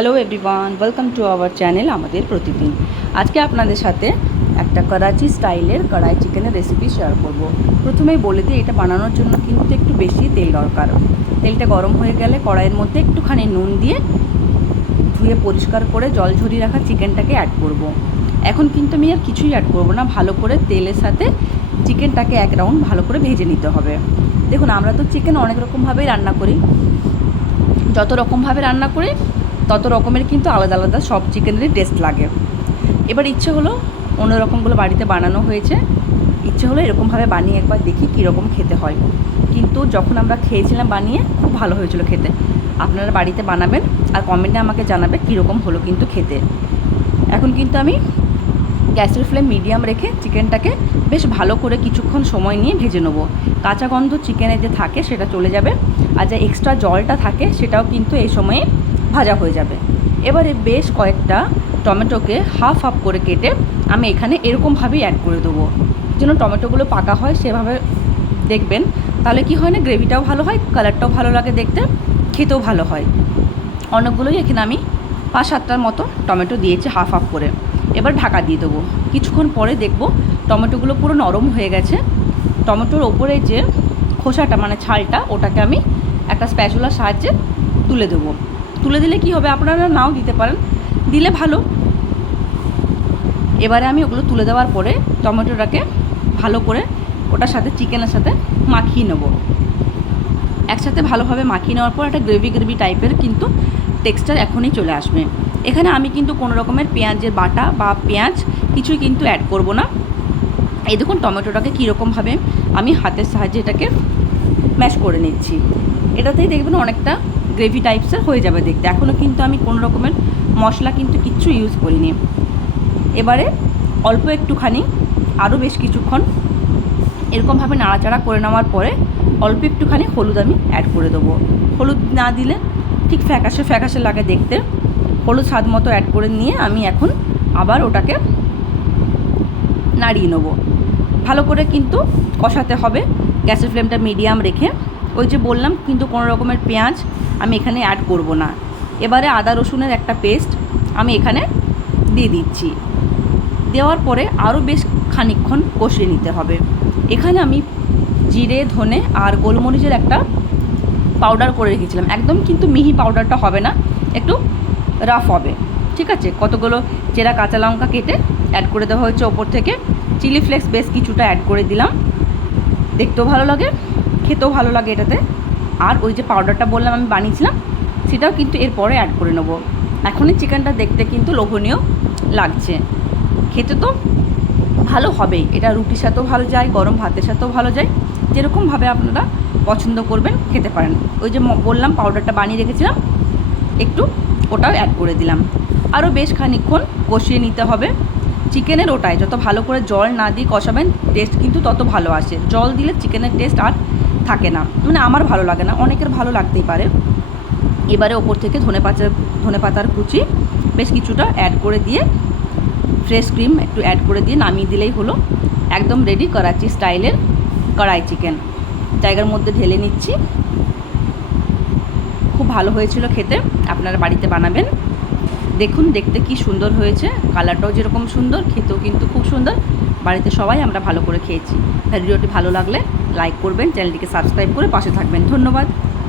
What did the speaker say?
Hello everyone, welcome to our channel আমাদের প্রতিদিন। আজকে আপনাদের সাথে একটা করাচি স্টাইলের কড়াই চিকেনের রেসিপি শেয়ার করব। প্রথমেই বলে দিই, এটা বানানোর জন্য কিন্তু একটু বেশি তেল দরকার। তেলটা গরম হয়ে গেলে কড়াইয়ের মধ্যে একটুখানি নুন দিয়ে ধুয়ে পরিষ্কার করে জল ঝরিয়ে রাখা চিকেনটাকে অ্যাড করব। এখন কিন্তু আমি আর কিছুই অ্যাড করব না, ভালো করে তেলের সাথে চিকেনটাকে এক রাউন্ড ভালো করে ভেজে নিতে হবে। দেখুন, আমরা তো চিকেন অনেক রকমভাবেই রান্না করি, যত রকমভাবে রান্না করি তত রকমের কিন্তু আলাদা আলাদা সব চিকেনেরই টেস্ট লাগে। এবার ইচ্ছে হলো অন্য রকমগুলো বাড়িতে বানানো হয়েছে, ইচ্ছে হলো এরকমভাবে বানিয়ে একবার দেখি কীরকম খেতে হয়। কিন্তু যখন আমরা খেয়েছিলাম বানিয়ে, খুব ভালো হয়েছিল খেতে। আপনারা বাড়িতে বানাবেন আর কমেন্টে আমাকে জানাবে কীরকম হলো কিন্তু খেতে। এখন কিন্তু আমি গ্যাসের ফ্লেম মিডিয়াম রেখে চিকেনটাকে বেশ ভালো করে কিছুক্ষণ সময় নিয়ে ভেজে নেবো। কাঁচা গন্ধ চিকেনে যে থাকে সেটা চলে যাবে, আর যা এক্সট্রা জলটা থাকে সেটাও কিন্তু এই সময়ে ভাজা হয়ে যাবে। এবারে বেশ কয়েকটা টমেটোকে হাফ হাফ করে কেটে আমি এখানে এরকমভাবেই অ্যাড করে দেবো, যেন টমেটোগুলো পাকা হয় সেভাবে দেখবেন। তাহলে কি হয় না, গ্রেভিটাও ভালো হয়, কালারটাও ভালো লাগে দেখতে, খেতেও ভালো হয়। অনেকগুলোই এখানে আমি 5-7টার মতো টমেটো দিয়েছি হাফ হাফ করে। এবার ঢাকা দিয়ে দেবো। কিছুক্ষণ পরে দেখব টমেটোগুলো পুরো নরম হয়ে গেছে। টমেটোর ওপরে যে খোসাটা মানে ছালটা, ওটাকে আমি একটা স্প্যাচুলার সাহায্যে তুলে দেবো। তুলে দিলে কি হবে, আপনারা নাও দিতে পারেন, দিলে ভালো। এবারে আমি ওগুলো তুলে দেওয়ার পরে টমেটোটাকে ভালো করে ওটার সাথে চিকেনের সাথে মাখিয়ে নেব। একসাথে ভালোভাবে মাখিয়ে নেওয়ার পর একটা গ্রেভি গ্রেভি টাইপের কিন্তু টেক্সচার এখনই চলে আসবে। এখানে আমি কিন্তু কোনো রকমের পেঁয়াজের বাটা বা পেঁয়াজ কিছুই কিন্তু অ্যাড করব না। এই দেখুন টমেটোটাকে কীরকমভাবে আমি হাতের সাহায্যে এটাকে ম্যাশ করে নিচ্ছি। এটাতেই দেখবেন অনেকটা গ্রেভি টাইপসের হয়ে যাবে দেখতে। এখনও কিন্তু আমি কোনো রকমের মশলা কিন্তু কিচ্ছু ইউজ করিনি। এবারে অল্প একটুখানি আরও বেশ কিছুক্ষণ এরকমভাবে নাড়াচাড়া করে নেওয়ার পরে অল্প একটুখানি হলুদ আমি অ্যাড করে দেবো। হলুদ না দিলে ঠিক ফ্যাকাশে ফ্যাকাশে লাগে দেখতে। হলুদ স্বাদ মতো অ্যাড করে নিয়ে আমি এখন আবার ওটাকে নাড়িয়ে নেবো। ভালো করে কিন্তু কষাতে হবে, গ্যাসের ফ্লেমটা মিডিয়াম রেখে। ওই যে বললাম, কিন্তু কোনো রকমের পেঁয়াজ আমি এখানে অ্যাড করব না। এবারে আদা রসুনের একটা পেস্ট আমি এখানে দিয়ে দিচ্ছি। দেওয়ার পরে আরও বেশ খানিকক্ষণ কষিয়ে নিতে হবে। এখানে আমি জিরে, ধনে আর গোলমরিচের একটা পাউডার করে রেখেছিলাম। একদম কিন্তু মিহি পাউডারটা হবে না, একটু রাফ হবে, ঠিক আছে। কতগুলো চেরা কাঁচা লঙ্কা কেটে অ্যাড করে দেওয়া হয়েছে ওপর থেকে। চিলি ফ্লেক্স বেশ কিছুটা অ্যাড করে দিলাম, দেখতেও ভালো লাগে, খেতেও ভালো লাগে এটাতে। আর ওই যে পাউডারটা বললাম আমি বানিয়েছিলাম, সেটাও কিন্তু এরপরে অ্যাড করে নেবো। এখনই চিকেনটা দেখতে কিন্তু লোভনীয় লাগছে, খেতে তো ভালো হবেই। এটা রুটির সাথেও ভালো যায়, গরম ভাতের সাথেও ভালো যায়, যেরকমভাবে আপনারা পছন্দ করবেন খেতে পারেন। ওই যে বললাম পাউডারটা বানিয়ে রেখেছিলাম, একটু ওটাও অ্যাড করে দিলাম। আরও বেশ খানিকক্ষণ কষিয়ে নিতে হবে। চিকেনের ওটায় যত ভালো করে জল না দিয়ে কষাবেন, টেস্ট কিন্তু তত ভালো আসে। জল দিলে চিকেনের টেস্ট আর থাকে না, মানে আমার ভালো লাগে না, অনেকের ভালো লাগতেই পারে। এবারে ওপর থেকে ধনে পাতার কুচি বেশ কিছুটা অ্যাড করে দিয়ে, ফ্রেশ ক্রিম একটু অ্যাড করে দিয়ে নামিয়ে দিলেই হলো একদম রেডি করাচি স্টাইলের কড়াই চিকেন। জায়গার মধ্যে ঢেলে নিচ্ছি। খুব ভালো হয়েছিল খেতে, আপনারা বাড়িতে বানাবেন। দেখুন দেখতে কি সুন্দর হয়েছে, কালারটাও যেরকম সুন্দর, খেতেও কিন্তু খুব সুন্দর। বাড়িতে সবাই আমরা ভালো করে খেয়েছি। ভিডিওটি ভালো লাগলে লাইক করবেন, চ্যানেলটিকে সাবস্ক্রাইব করে পাশে থাকবেন। ধন্যবাদ।